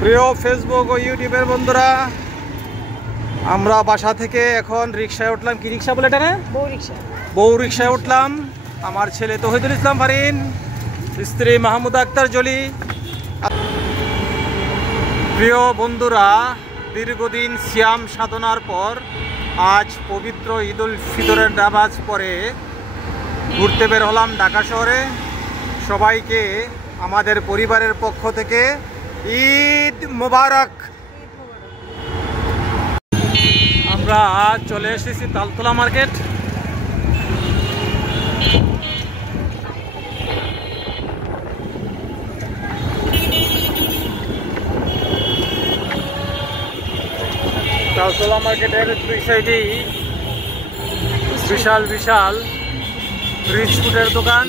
প্রিয় ফেসবুক ও ইউটিউবের বন্ধুরা, আমরা বাসা থেকে এখন রিক্সায় উঠলাম। কি রিক্সা বলে এটা? বউ রিক্সায় উঠলাম। আমার ছেলে তৌহিদুল ইসলাম ফারিন, স্ত্রী মাহমুদা আক্তার জলি। প্রিয় বন্ধুরা, দীর্ঘদিন সিয়াম সাধনার পর আজ পবিত্র ঈদ উল ফিতরের নামাজ পরে ঘুরতে বের হলাম ঢাকা শহরে। সবাইকে আমাদের পরিবারের পক্ষ থেকে ঈদ মোবারক। আমরা চলে এসেছি তালতলা মার্কেট। তালতলা মার্কেটের দুই সাইডেই বিশাল বিশাল রিচ ফুডের দোকান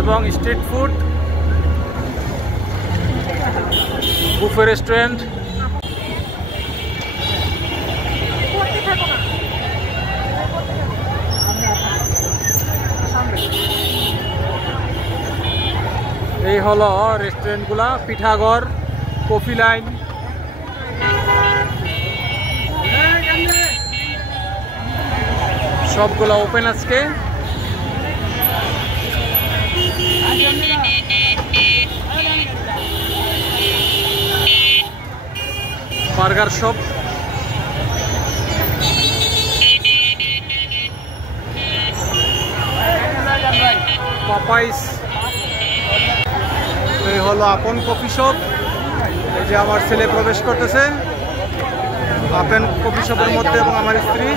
এবং স্ট্রিট ফুড, বুফে রেস্টুরেন্ট। এই হলো রেস্টুরেন্টগুলা, পিঠাঘর, কফি লাইন। সবগুলো ওপেন আজকে। Burger shop, Popeyes. এই হলো আপন কফি শপ। এই যে আমার ছেলে প্রবেশ করতেছে আপন কফি শপের মধ্যে এবং আমার স্ত্রী।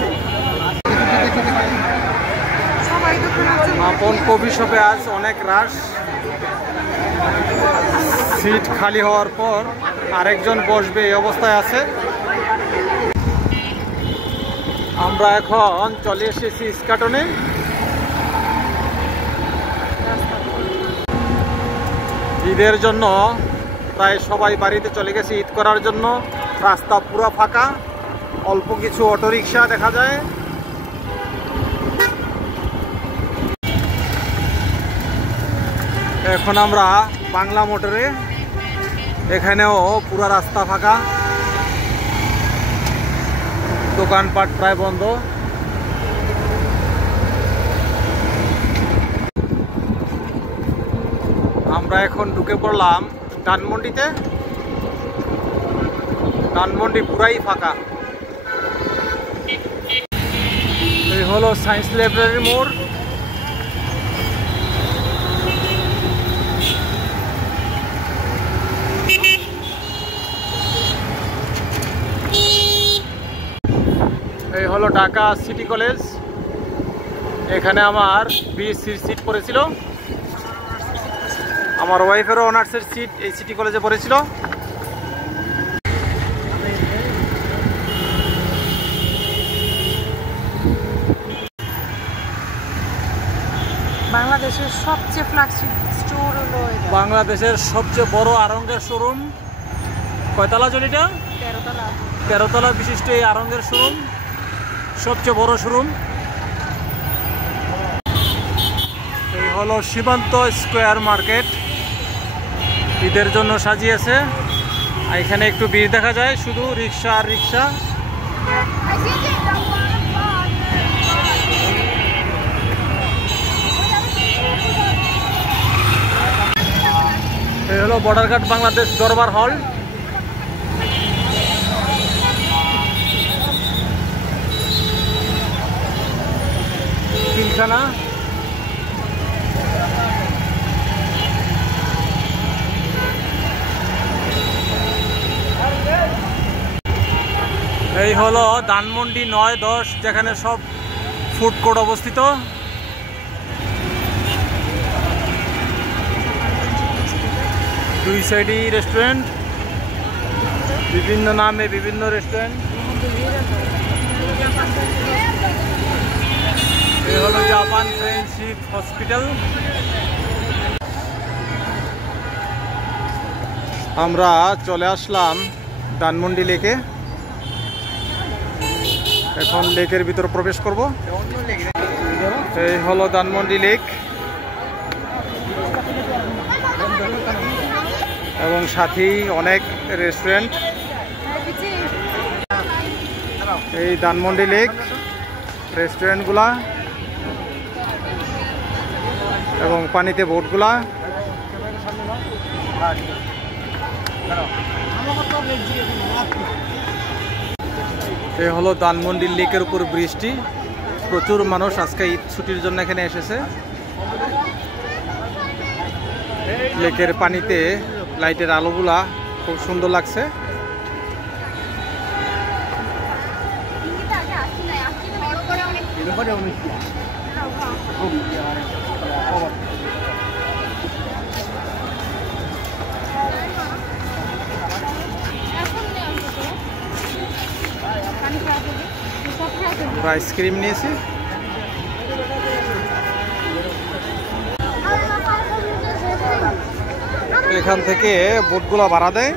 আপন কফি শপে আজ অনেক রাশ। সিট খালি হওয়ার পর আরেকজন বসবে এই অবস্থায় আছে। আমরা এখন চলে এসেছি ইস্কাটনে। ঈদের জন্য প্রায় সবাই বাড়িতে চলে গেছে ঈদ করার জন্য। রাস্তা পুরো ফাঁকা, অল্প কিছু অটোরিকশা দেখা যায়। এখন আমরা বাংলা মোটরে, এখানেও পুরো রাস্তা ফাঁকা, দোকানপাট প্রায় বন্ধ। আমরা এখন ঢুকে পড়লাম ধানমন্ডিতে। ধানমন্ডি পুরাই ফাঁকা। এই হলো সায়েন্স লাইব্রেরির মোড়। এই হলো ঢাকা সিটি কলেজ। এখানে আমার বিএসসির সিট পড়েছিল। আমার ওয়াইফেরও অনার্সের সিট এই সিটি কলেজে পড়েছিল। বাংলাদেশের সবচেয়ে ফ্ল্যাগশিপ স্টোর হলো বাংলাদেশের সবচেয়ে বড় আড়ঙ্গের শোরুম। কয়তলা জলিটা? 13তলা বিশিষ্ট এই আড়ঙ্গের শোরুম, সবচেয়ে বড় শোরুম। এই হলো সীমান্ত স্কোয়ার মার্কেট। ঈদের জন্য সাজিয়েছে। এখানে একটু ভিড় দেখা যায়, শুধু রিক্সা আর রিক্সা। এই হলো বর্ডারঘাট বাংলাদেশ দরবার হল। পিলখানা। এই হলো ধানমন্ডি 9-10, যেখানে সব ফুড কোর্ট অবস্থিত। দুই সাইডই রেস্টুরেন্ট, বিভিন্ন নামে বিভিন্ন রেস্টুরেন্ট। এই হলো জাপান ফ্রেন্ডশিপ হসপিটাল। আমরা চলে আসলাম ধানমন্ডি লেকে। এখন লেকের ভিতর প্রবেশ করব। এই হলো ধানমন্ডি লেক। এবং সাথেই অনেক রেস্টুরেন্ট। এই ধানমন্ডি লেক রেস্টুরেন্টগুলা এবং পানিতে বোটগুলা। এই হলো ধানমন্ডি লেকের উপর ব্রিজটি। প্রচুর মানুষ আজকে ঈদ ছুটির জন্য এখানে এসেছে। লেকের পানিতে লাইটের আলোগুলা খুব সুন্দর লাগছে। আমরা আইসক্রিম নিয়েছি। এখান থেকে বোটগুলো ভাড়া দেয়।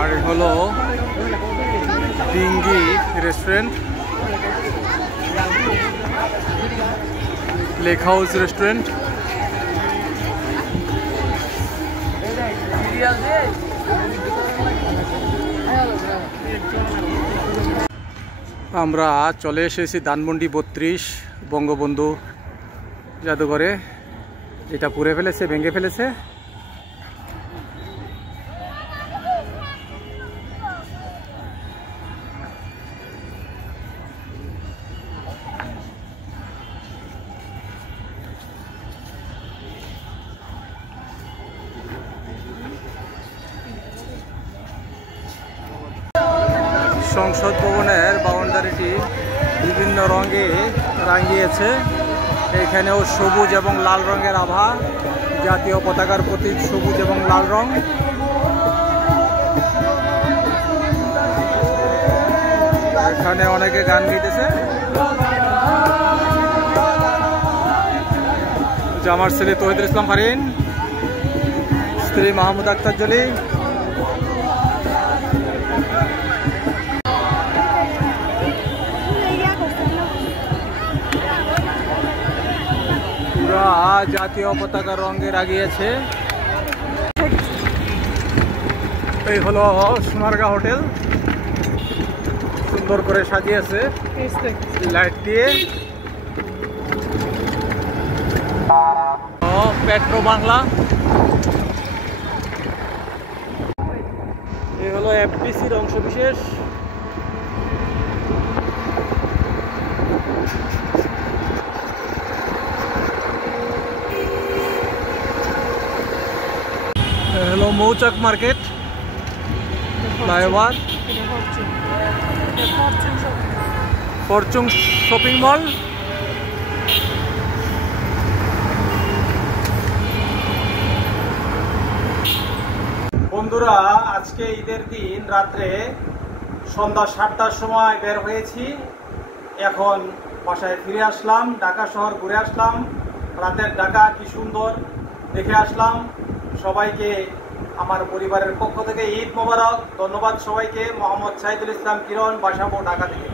আর হলো ডিঙ্গি রেস্টুরেন্ট, লেক হাউস রেস্টুরেন্ট। আমরা চলে এসেছি ধানমন্ডি 32 বঙ্গবন্ধু জাদুঘরে। এটা পুড়ে ফেলেছে, ভেঙে ফেলেছে। সংসদ ভবনের বাউন্ডারিটি বিভিন্ন রঙে রাঙিয়েছে। এখানেও সবুজ এবং লাল রঙের আভা, জাতীয় পতাকার প্রতীক সবুজ এবং লাল রং। এখানে অনেকে গান গাইতেছে। আমার ছেলে তহিদুল ইসলাম ফারিন, স্ত্রী মাহমুদ আক্তার জলি। জাতীয় পতাকা রঙে রাগিয়েছে। এই হলো সোনারগাঁ হোটেল, সুন্দর করে সাজিয়েছে লাইট দিয়ে। পেট্রো বাংলা। এই হলো এফডিসির অংশ বিশেষ। হ্যালো মৌচাক market, flyover, Fortune shopping mall. বন্ধুরা, আজকে ঈদের দিন রাত্রে সন্ধ্যা 7টার সময় বের হয়েছি। এখন বাসায় ফিরে আসলাম। ঢাকা শহর ঘুরে আসলাম। রাতের ঢাকা কি সুন্দর দেখে আসলাম। সবাইকে আমার পরিবারের পক্ষ থেকে ঈদ মোবারক। ধন্যবাদ সবাইকে। মোহাম্মদ সাইদুল ইসলাম কিরণ, বাসাবো ঢাকা থেকে।